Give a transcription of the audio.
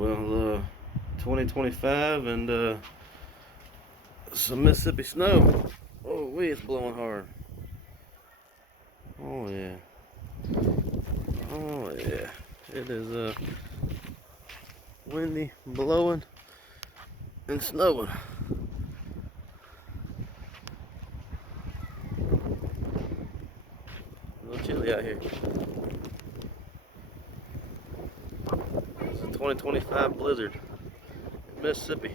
Well, 2025 and some Mississippi snow. Oh, it's blowing hard. Oh yeah. Oh yeah. It is windy, blowing, and snowing. A little chilly out here. It's a 2025 blizzard in Mississippi.